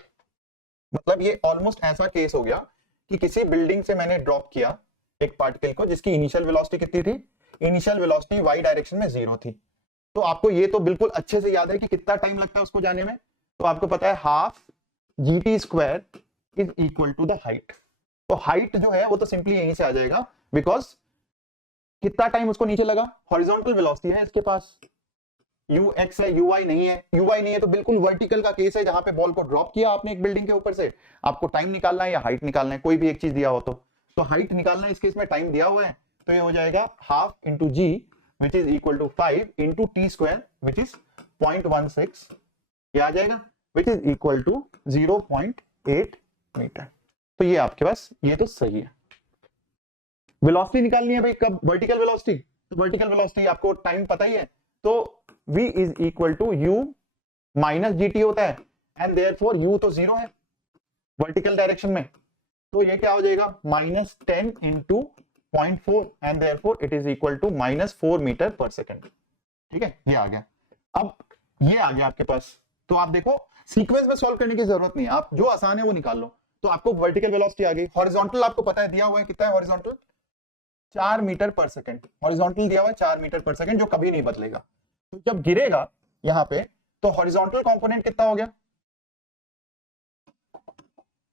मतलब ये ऑलमोस्ट ऐसा केस हो गया कि किसी बिल्डिंग से मैंने ड्रॉप किया एक पार्टिकल को जिसकी इनिशियल वेलोसिटी कितनी थी, इनिशियल वेलोसिटी y डायरेक्शन में 0 थी। तो आपको ये तो बिल्कुल अच्छे से याद है कि कितना टाइम लगता है उसको जाने में, तो आपको पता है half gt square is equal to the height. तो हाइट जो है वो तो सिंपली यहीं से आ जाएगा, बिकॉज कितना टाइम उसको नीचे लगा, हॉरिजॉन्टल वेलोसिटी है इसके पास, ux है, uy नहीं है, uy नहीं है तो बिल्कुल वर्टिकल का केस है, जहां पे बॉल को ड्रॉप किया आपने एक बिल्डिंग के ऊपर से, आपको टाइम निकालना है या हाइट निकालना है, कोई भी एक चीज दिया हो तो हाइट निकालना है, इस केस में टाइम दिया हुआ है, तो ये हो जाएगा half into g which is equal to 5 into t square which is 0.16, ये आ जाएगा, which is equal to 0.8 meter. तो ये आपके पास, ये तो सही है। वेलोसिटी निकालनी है भाई, कब, वर्टिकल वेलोसिटी, तो वर्टिकल वेलोसिटी आपको टाइम पता ही है, तो v is equal to u minus gt होता है, एंड देयरफॉर u तो 0 है वर्टिकल डायरेक्शन में, तो ये क्या हो जाएगा, -10 into 0.4 and therefore it is equal to -4 meter पर सेकेंड, ठीक है, ये आ गया। अब ये आ गया आपके पास, तो आप देखो सीक्वेंस में सॉल्व करने की जरूरत नहीं है, आप जो आसान है वो निकाल लो। तो आपको वर्टिकल वेलोसिटी आ गई, हॉरिजॉन्टल आपको पता है दिया हुआ है, कितना है हॉरिजॉन्टल, 4 मीटर पर सेकेंड, हॉरिजॉन्टल दिया हुआ है 4 मीटर पर सेकेंड, जो कभी नहीं बदलेगा। तो जब गिरेगा यहां पे तो हॉरिजॉन्टल कंपोनेंट कितना हो गया,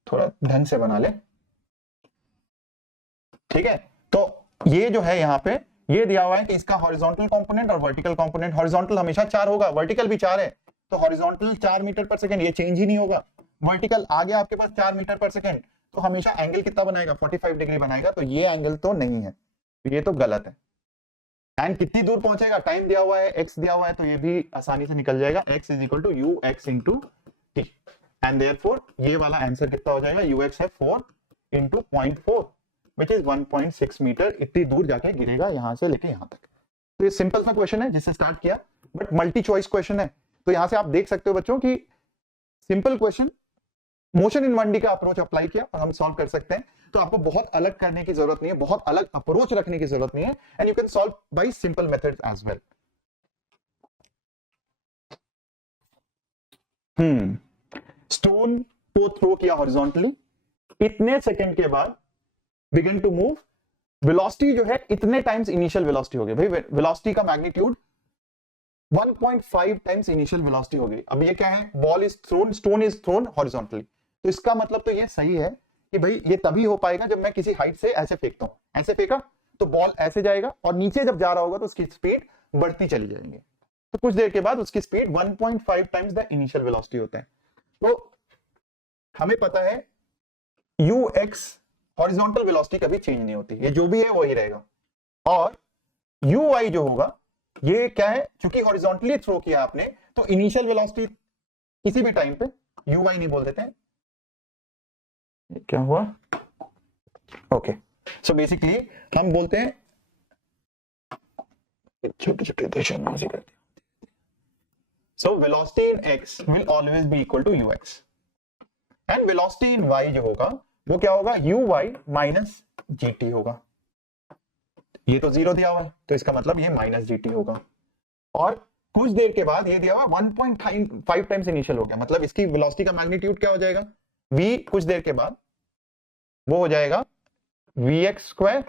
थोड़ा ढंग से बना ले, ठीक है। तो ये जो है यहाँ पे ये दिया हुआ है कि इसका हॉरिजॉन्टल कंपोनेंट और वर्टिकल कंपोनेंट, हॉरिजॉन्टल हमेशा 4 होगा, वर्टिकल भी 4 है, तो हॉरिजॉन्टल 4 मीटर पर सेकेंड, ये चेंज ही नहीं होगा। वर्टिकल आ गया आपके पास 4 मीटर पर सेकेंड, तो हमेशा एंगल कितना बनाएगा, 45 डिग्री बनाएगा, तो ये एंगल तो नहीं है, ये तो गलत है। एंड कितनी दूर पहुंचेगा, टाइम दिया हुआ है, x दिया हुआ है, तो ये भी आसानी से निकल जाएगा, x is equal to ux into t, and therefore ये वाला आंसर कितना हो जाएगा, ux है 4 इंटू 0.4 विच इज 1.6 मीटर, इतनी दूर जाके गिरेगा यहां से लेके यहां तक। तो ये सिंपल सा क्वेश्चन है जिससे स्टार्ट किया, बट मल्टी चॉइस क्वेश्चन है, तो यहां से आप देख सकते हो बच्चों की simple question, motion in 1D का अप्रोच अप्लाई किया और हम सॉल्व कर सकते हैं। तो आपको बहुत अलग करने की जरूरत नहीं है, बहुत अलग अप्रोच रखने की जरूरत नहीं है, and you can solve by simple methods as well. Stone को थ्रो किया हॉरिजॉन्टली, इतने सेकंड के बाद बिगिन टू मूव, वेलोसिटी जो है इतने टाइम्स इनिशियल वेलोसिटी हो गई, भाई वेलोसिटी का मैग्नीट्यूड 1.5 टाइम्स इनिशियल वेलोसिटी हो गई। अब ये क्या है, ball is throne, stone is throne horizontally, तो इसका मतलब तो ये सही है कि भाई ये तभी हो पाएगा जब मैं किसी हाइट से ऐसे फेंकता हूं, ऐसे फेंका तो बॉल ऐसे जाएगा और नीचे जब जा रहा होगा तो उसकी स्पीड बढ़ती चली जाएगी, तो कुछ देर के बाद उसकी speed 1.5 times the initial velocity होता है। तो हमें पता है ux हॉरिजॉन्टल वेलोसिटी कभी चेंज नहीं होती, ये जो भी है वही रहेगा, और uy जो होगा ये क्या है, क्योंकि हॉरिजॉन्टली थ्रो किया आपने तो इनिशियल वेलोसिटी किसी भी टाइम पे uy नहीं बोल देते हैं, क्या हुआ? ओके, सो बेसिकली हम बोलते हैं छोटे छोटे देशों से करते हैं। So velocity in x will always be equal to ux and velocity in y जो होगा वो क्या होगा? uy माइनस gt होगा। ये तो जीरो दिया हुआ है तो इसका मतलब ये माइनस gt होगा, और कुछ देर के बाद ये दिया हुआ 1.5 टाइम्स इनिशियल हो गया, मतलब इसकी वेलोसिटी का मैग्नीट्यूड क्या हो जाएगा? v कुछ देर के बाद वो हो जाएगा vx square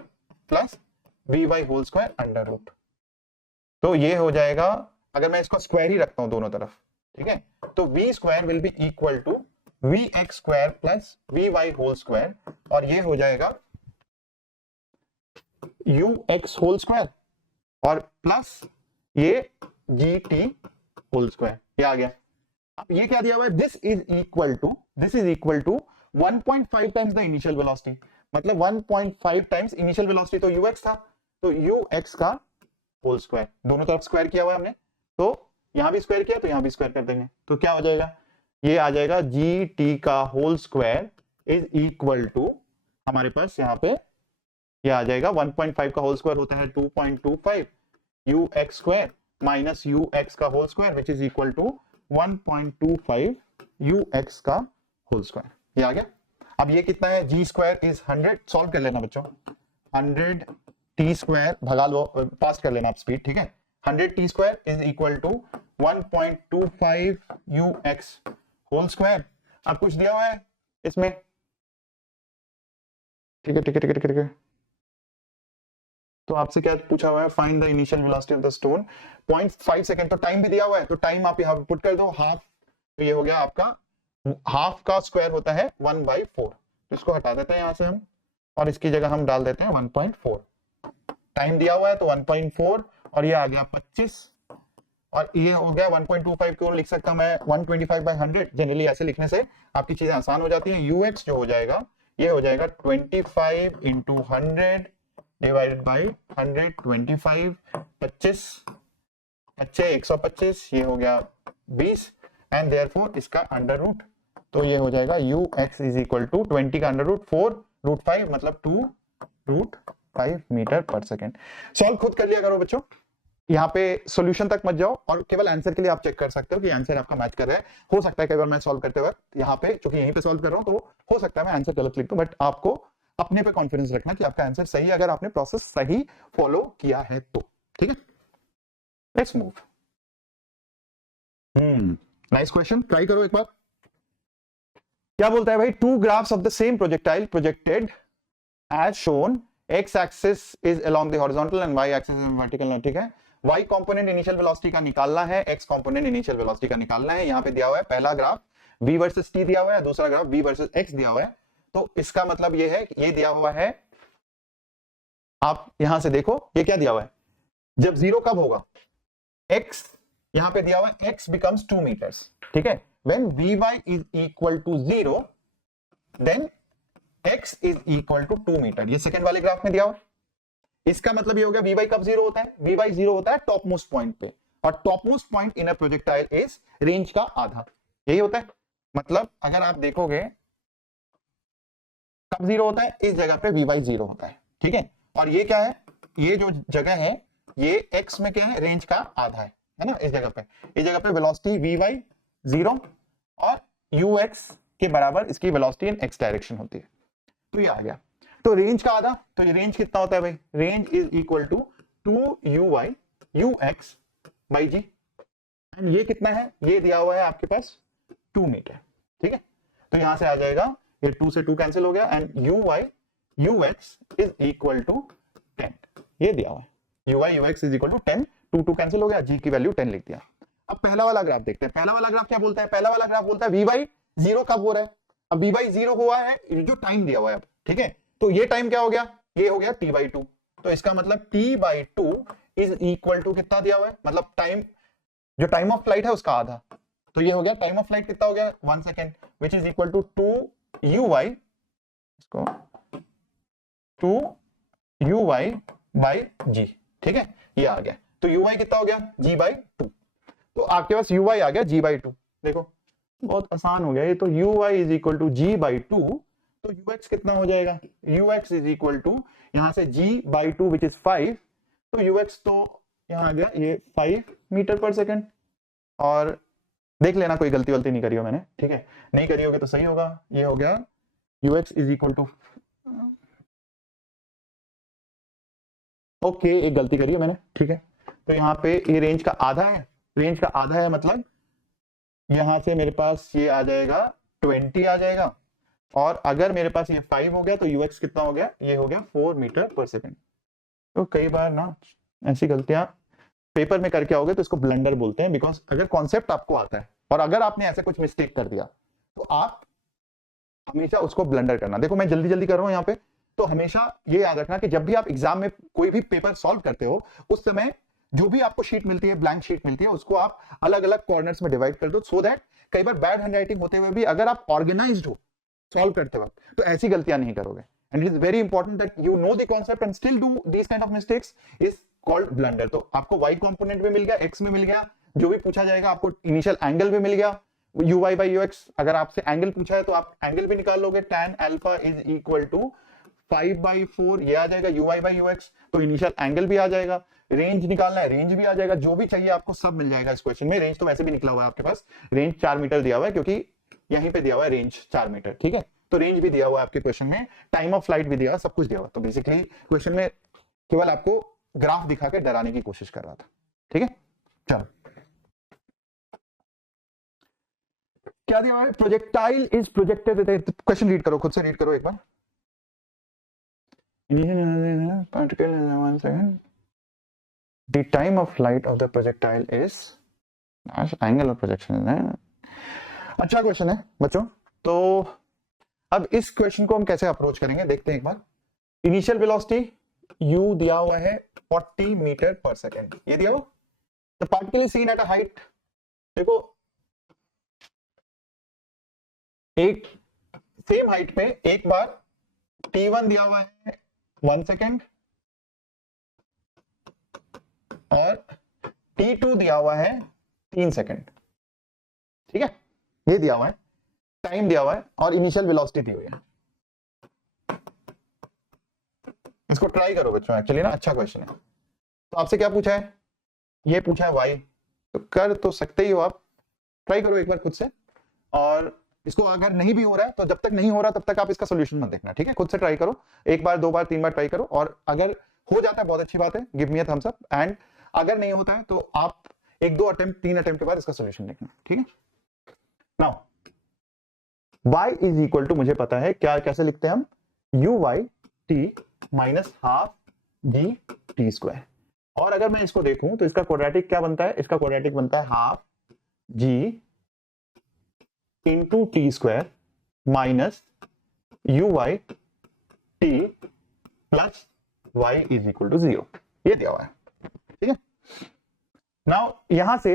plus vy whole square under root. तो ये हो जाएगा, अगर मैं इसको स्क्वायर ही रखता हूं दोनों तरफ, ठीक है, तो v square will be equal to vx square plus vy whole square, और ये हो जाएगा ux होल स्क्वायर और प्लस ये gt होल स्क्वायर, ये आ गया। अब ये क्या दिया हुआ है? This is equal to 1.5 times the initial velocity, मतलब 1.5 टाइम्स इनिशियल वेलोसिटी तो ux था, तो ux का होल स्क्वायर, दोनों तरफ स्क्वायर किया हुआ है हमने, तो यहां भी स्क्वायर किया तो यहां भी स्क्वायर कर देंगे, तो क्या हो जाएगा? ये आ जाएगा gt का whole square is equal to, हमारे पास यहां पे ये आ जाएगा 1.5 का होल स्क्वायर होता है 2.25 ux स्क्वायर माइनस ux का whole square which is equal to 1.25 ux का होल स्क्वायर, ये आ गया। अब ये कितना है? g स्क्वायर इज 100, सॉल्व कर लेना बच्चों, 100 t स्क्वायर भगा लो, पास कर लेना आप स्पीड, ठीक है, 100 t square is equal to 1.25 ux whole square. अब कुछ दिया हुआ है इसमें, ठीक है ठीक है ठीक है ठीक है, तो आपसे क्या पूछा हुआ है? Find the initial velocity of the stone, 0.5 second, तो टाइम भी दिया हुआ है, तो टाइम आप यहाँ पुट कर दो हाफ, तो ये हो गया आपका, हाफ का स्क्वायर होता है 1/4, तो इसको हटा देते हैं यहां से हम, और इसकी जगह हम डाल देते हैं 1.4, टाइम दिया हुआ है तो 1.4, और ये आ गया 25, और ये हो गया 1.25, क्यों लिख सकता हूं मैं 125/100, जनरली ऐसे लिखने से आपकी चीजें आसान हो जाती हैं। ux जो हो जाएगा, ये हो जाएगा 25 इंटू 100 डिवाइडेड बाई 100, 25, 25, 125, ये हो गया 20, एंड देयरफॉर इसका अंडर रूट, तो ये हो जाएगा ux इज इक्वल टू 20 का अंडर रूट 4 रूट 5, मतलब 2 रूट 5 मीटर पर सेकेंड। सॉल्व खुद कर लिया करो बच्चों, यहाँ पे सॉल्यूशन तक मत जाओ, और केवल आंसर के लिए आप चेक कर सकते हो कि आंसर आपका मैच कर रहा है। हो सकता है कई बार मैं सॉल्व करते वक्त यहाँ पे, क्योंकि यहीं पे सॉल्व कर रहा हूँ, तो हो सकता है मैं आंसर गलत लिख दूं, बट आपको अपने पे कॉन्फिडेंस रखना कि आपका आंसर सही है, अगर आपने प्रोसेस सही फॉलो किया है तो, ठीक है। Let's move. Nice question, try करो एक बार। क्या बोलता है भाई? Two graphs of the same projectile projected as shown, X axis is along the horizontal and Y axis is vertical, ठीक है। y कंपोनेंट इनिशियल वेलोसिटी का निकालना है, x कंपोनेंट इनिशियल वेलोसिटी का निकालना है। यहां पे दिया हुआ है पहला ग्राफ v वर्सेस t दिया हुआ है, दूसरा ग्राफ v वर्सेस x दिया हुआ है, तो इसका मतलब ये है कि ये दिया हुआ है, आप यहां से देखो ये क्या दिया हुआ है, जब जीरो कब होगा? x यहां पे दिया हुआ है x बिकम्स 2 मीटर्स, ठीक है, when vy is equal to 0 then x is equal to 2 metre, ये सेकंड वाले ग्राफ में दिया हुआ। इसका मतलब ये हो गया vy कब जीरो होता है? vy जीरो होता है टॉप मोस्ट पॉइंट पे, और top most point in a projectile is range का आधा, यही होता है। मतलब अगर आप देखोगे कब जीरो होता है? इस जगह पे vy जीरो होता है, ठीक है। और ये क्या है? ये जो जगह है ये x में क्या है? रेंज का आधा है ना, इस जगह पे वेलोसिटी vy जीरो और ux के बराबर इसकी वेलोसिटी इन x डायरेक्शन होती है, तो ये आ गया। तो रेंज का आधा, तो ये रेंज कितना होता है भाई? Range is equal to 2uy ux by g, and ये कितना है? ये दिया हुआ है आपके पास 2 मीटर, ठीक है। तो यहां से आ जाएगा, ये 2 से 2 कैंसिल हो गया, and uy ux is equal to 10, ये दिया हुआ है uy ux is equal to 10, 2 2 cancel हो गया, g की वैल्यू 10 लिख दिया। अब पहला वाला ग्राफ देखते हैं। पहला वाला ग्राफ क्या बोलता है? पहला वाला ग्राफ बोलता है vy जीरो कब हो रहा है? अब vy जीरो हुआ है, जो टाइम दिया हुआ है, ठीक है, तो ये टाइम क्या हो गया? ये हो गया t/2, तो इसका मतलब t/2 इज इक्वल टू कितना दिया हुआ है? मतलब टाइम, जो टाइम ऑफ फ्लाइट है उसका आधा, तो ये हो गया टाइम ऑफ फ्लाइट कितना हो गया? 1 second, which is equal to 2uy, इसको 2uy बाई g, ठीक है, ये आ गया। तो uy कितना हो गया? g/2, तो आपके पास uy आ गया g/2, देखो बहुत आसान हो गया ये तो, uy is equal to g/2, तो ux कितना हो जाएगा, ux इज इक्वल टू यहां से g/2 विच इज 5, तो ux तो यहां आ गया ये 5 मीटर पर सेकेंड। और देख लेना कोई गलती वलती नहीं करी हो मैंने, ठीक है, नहीं करी होगी तो सही होगा। ये हो गया ux is equal to, okay एक गलती करी है मैंने, ठीक है, तो यहाँ पे ये रेंज का आधा है, रेंज का आधा है मतलब यहां से मेरे पास ये आ जाएगा 20 आ जाएगा, और अगर मेरे पास ये 5 हो गया तो ux कितना हो गया, ये हो गया 4 मीटर पर सेकेंड। तो कई बार ना ऐसी गलतियां पेपर में करके आओगे तो इसको ब्लंडर बोलते हैं, बिकॉज अगर कॉन्सेप्ट आपको आता है और अगर आपने ऐसे कुछ मिस्टेक कर दिया तो आप हमेशा उसको ब्लंडर करना। देखो मैं जल्दी जल्दी कर रहा हूं यहाँ पे, तो हमेशा ये याद रखना कि जब भी आप एग्जाम में कोई भी पेपर सॉल्व करते हो उस समय जो भी आपको शीट मिलती है, ब्लैंक शीट मिलती है, उसको आप अलग अलग कॉर्नर्स में डिवाइड कर दो, सो दैट कई बार बैड हैंडराइटिंग होते हुए भी अगर आप ऑर्गेनाइज्ड हो सॉल्व करते वक्त तो ऐसी गलतियां नहीं करोगे। And it is very important that you know the concept and still do this kind of mistakes is called blunder. तो आपको y कंपोनेंट भी मिल गया, x में मिल गया, जो भी पूछा जाएगा आपको इनिशियल एंगल भी मिल गया, uy/ux, अगर आपसे एंगल पूछा है तो आप एंगल भी निकाल लोगे, tan alpha is equal to 5/4 ये आ जाएगा, uy/ux, तो इनिशियल एंगल भी आ जाएगा, रेंज निकालना है रेंज भी आ जाएगा, जो भी चाहिए आपको सब मिल जाएगा इस क्वेश्चन में। रेंज तो वैसे भी निकला हुआ है आपके पास, रेंज 4 मीटर दिया हुआ है क्योंकि यहीं पे दिया हुआ है रेंज 4 मीटर, ठीक है, तो रेंज भी दिया हुआ है आपके क्वेश्चन में, टाइम ऑफ फ्लाइट भी दिया हुआ, सब कुछ दिया हुआ। तो बेसिकली क्वेश्चन में केवल आपको ग्राफ दिखा के डराने की कोशिश कर रहा था, ठीक है। चलो क्या दिया हुआ है, projectile is projected, question read करो, खुद से रीड करो एक बार। One second. The time of flight of the projectile is angle of projection है। अच्छा क्वेश्चन है बच्चों, तो अब इस क्वेश्चन को हम कैसे अप्रोच करेंगे देखते हैं एक बार। इनिशियल वेलोसिटी u दिया हुआ है 40 मीटर पर सेकेंड, ये दिया हुआ, the particle is seen at a height, देखो एक सेम हाइट पे एक बार t1 दिया हुआ है 1 सेकेंड और t2 दिया हुआ है 3 सेकेंड, ठीक है, ये दिया हुआ है, टाइम दिया हुआ है और इनिशियल वेलोसिटी दी हुई है। इसको ट्राई करो बच्चों, एक्चुअली ना अच्छा क्वेश्चन है। तो आपसे क्या पूछा है, ये पूछा है y, तो कर तो सकते ही हो आप, ट्राई करो एक बार खुद से, और इसको अगर नहीं भी हो रहा है तो जब तक नहीं हो रहा तब तक आप इसका सोल्यूशन मत देखना, ठीक है, खुद से ट्राई करो, एक बार 2 बार 3 बार ट्राई करो, और अगर हो जाता है बहुत अच्छी बात है, give me a thumbs up, and अगर नहीं होता है तो आप 1-2 अटेम्प्ट 3 अटेम्प्ट के बाद इसका सोल्यूशन देखना, ठीक है। Now y is equal to, मुझे पता है क्या, कैसे लिखते हैं हम, uy/t माइनस हाफ g/t², और अगर मैं इसको देखूं तो इसका क्वाड्रेटिक क्या बनता है, इसका क्वाड्रेटिक बनता है half g into t² minus uy/t plus y is equal to 0, ये दिया हुआ है, ठीक है। नाउ यहां से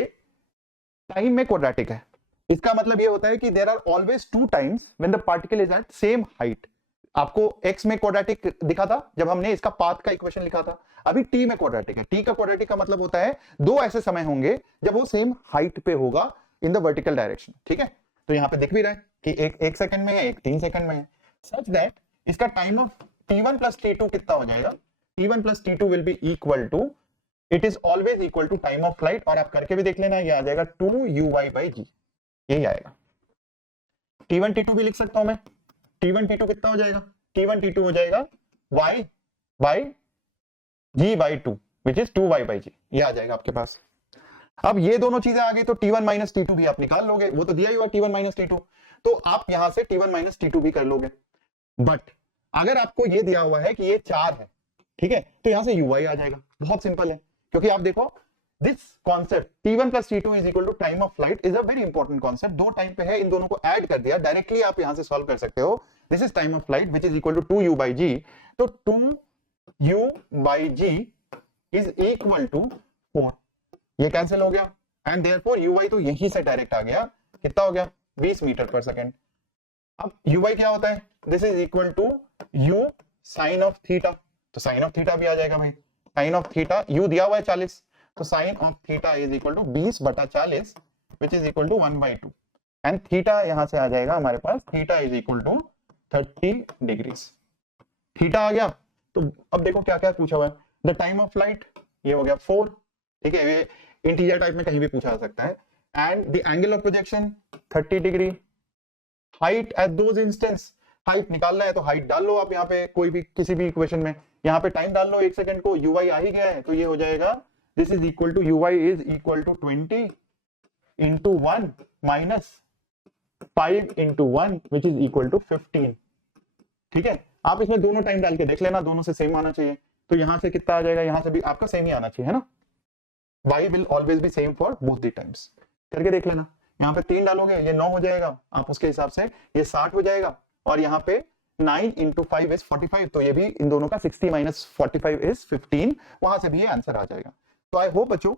टाइम में क्वाड्रेटिक है, इसका मतलब ये होता है कि there are always 2 times when the particle is at same height. आपको x में क्वाड्रेटिक दिखा था जब हमने इसका पाथ का इक्वेशन लिखा था, अभी t में क्वाड्रेटिक है। t का क्वाड्रेटिक का मतलब होता है 2 ऐसे समय होंगे जब वो सेम हाइट पे होगा इन द वर्टिकल डायरेक्शन, ठीक है। तो यहां पे दिख भी रहा है कि एक सेकंड में है, एक 3 सेकंड में है, सच दैट इसका time of t1 plus t2 कितना हो जाएगा, t1 plus t2 will be equal to, it is always equal to time of flight, और आप करके भी देख लेना, ये आ जाएगा 2uy/g, यही आएगा। t1 t2 भी लिख सकता हूं मैं, t1 t2 कितना हो जाएगा, t1 t2 हो जाएगा y/g/2 विच इज 2y/g, ये आ जाएगा आपके पास। अब ये दोनों चीजें आ गई तो t1 माइनस t2 भी आप निकाल लोगे, वो तो दिया ही हुआ t1 माइनस t2, तो आप यहां से t1 माइनस t2 भी कर लोगे। बट अगर आपको ये दिया हुआ है कि ये 4 है, ठीक है, तो यहां से uy आ जाएगा, बहुत सिंपल है, क्योंकि आप देखो this concept t1 plus t2 is equal to time of flight is a very important concept, 2 time पे है, इन दोनों को ऐड कर दिया, डायरेक्टली आप यहां से सॉल्व कर सकते हो, this is time of flight which is equal to 2u/g, तो 2u/g इज इक्वल टू 4, ये कैंसिल हो गया, एंड देयरफॉर uy तो यहीं से डायरेक्ट आ गया, कितना हो गया 20 मीटर पर सेकेंड। अब uy क्या होता है, this is equal to u sine of theta, तो साइन ऑफ थीटा भी आ जाएगा भाई, साइन ऑफ थीटा u दिया हुआ है 40, तो sine of theta is equal to 20/40 which is equal to 1/2, and theta यहां से आ जाएगा हमारे पास, theta is equal to 30 degrees. Theta आ गया। तो अब देखो क्या क्या पूछा हुआ है। द टाइम ऑफ फ्लाइट, ये हो गया 4, ठीक है, ये इंटीजर टाइप में कहीं भी पूछा जा सकता है। And the angle of projection 30 degree. Height at those instance, height निकालना है तो हाइट डाल लो आप यहाँ पे कोई भी किसी भी इक्वेशन में, यहाँ पे टाइम डाल लो 1 सेकंड को, ui आ ही गया है तो ये हो जाएगा this is equal to ui is equal to 20 into 1 minus 5 into 1 which is equal to 15। ठीक है, आप इसमें दोनों टाइम डाल के देख लेना, दोनों से सेम आना चाहिए। तो यहां से कितना आ जाएगा, यहां से भी आपका सेम ही आना चाहिए, है ना। y will always B same for both the times, करके देख लेना। यहाँ पे 3 डालोगे ये 9 हो जाएगा, आप उसके हिसाब से ये 60 हो जाएगा, और यहाँ पे 9 इंटू 5 इज 45, तो ये भी इन दोनों का 60 माइनस 45 इज 15, वहां से भी ये आंसर आ जाएगा। तो आई होप बच्चों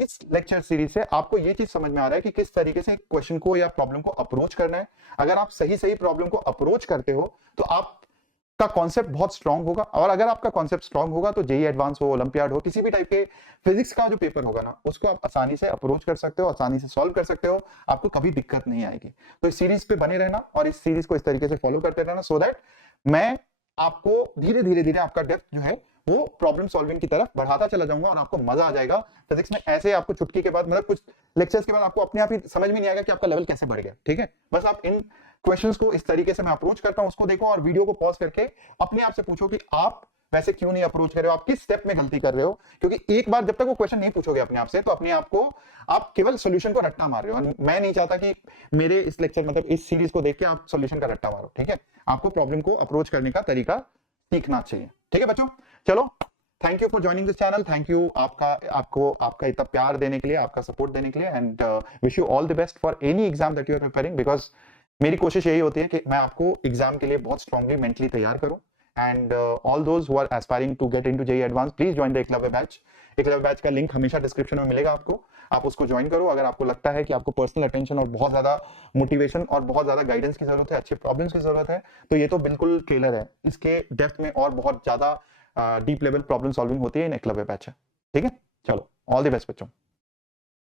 इस लेक्चर सीरीज से आपको ये चीज समझ में आ रहा है कि किस तरीके से क्वेश्चन को या प्रॉब्लम को अप्रोच करना है। अगर आप सही सही प्रॉब्लम को अप्रोच करते हो तो आपका कॉन्सेप्ट बहुत स्ट्रांग होगा, और अगर आपका कॉन्सेप्ट स्ट्रांग होगा तो जेईई एडवांस हो, ओलंपियाड हो, किसी भी टाइप के फिजिक्स का जो पेपर होगा ना, उसको आप आसानी से अप्रोच कर सकते हो, आसानी से सॉल्व कर सकते हो, आपको कभी दिक्कत नहीं आएगी। तो इस सीरीज पे बने रहना और इस सीरीज को इस तरीके से फॉलो करते रहना, सो दैट मैं आपको धीरे धीरे धीरे आपका डेप्थ जो है वो प्रॉब्लम सॉल्विंग की तरफ बढ़ाता चला जाऊंगा, और आपको मजा आ जाएगा फिजिक्स में। ऐसे आपको चुटकी के बाद, मतलब कुछ लेक्चर्स के बाद आपको अपने आप ही समझ में नहीं आएगा कि आपका लेवल कैसे बढ़ गया। ठीक है, बस आप इन क्वेश्चंस को इस तरीके से मैं अप्रोच करता हूं उसको देखो, और वीडियो को पॉज करके अपने आप से पूछो कि आप वैसे क्यों नहीं अप्रोच कर रहे हो, आप किस स्टेप में गलती कर रहे हो। क्योंकि एक बार जब तक वो क्वेश्चन नहीं पूछोगे अपने आप से, तो अपने आप को आप केवल सोल्यूशन को रट्टा मार रहे हो। मैं नहीं चाहता कि मेरे इस लेक्चर मतलब इस सीरीज को देख के आप सोल्यूशन का रट्टा मारो। ठीक है, आपको प्रॉब्लम को अप्रोच करने का तरीका सीखना चाहिए। ठीक है बच्चों, चलो thank you for joining this channel, thank you आपका इतना प्यार देने के लिए, आपका सपोर्ट देने के लिए, and wish you all the best for any exam that you are preparing, because मेरी कोशिश यही होती है कि मैं आपको एग्जाम के लिए बहुत स्ट्रांगली मेंटली तैयार करूं। And all those who are aspiring to get into JEE advance, please join the Eklavya batch. Eklavya batch का लिंक हमेशा डिस्क्रिप्शन में मिलेगा आपको, आप उसको ज्वाइन करो। अगर आपको लगता है कि आपको पर्सनल अटेंशन और बहुत ज्यादा मोटिवेशन और बहुत ज्यादा गाइडेंस की जरूरत है, अच्छे प्रॉब्लम्स की जरूरत है, तो ये तो बिल्कुल ट्रेलर है, इसके डेप्थ में और बहुत ज्यादा डीप लेवल प्रॉब्लम सॉल्विंग होती है इन एकलव्य बैच। ठीक है, चलो ऑल द बेस्ट बच्चों।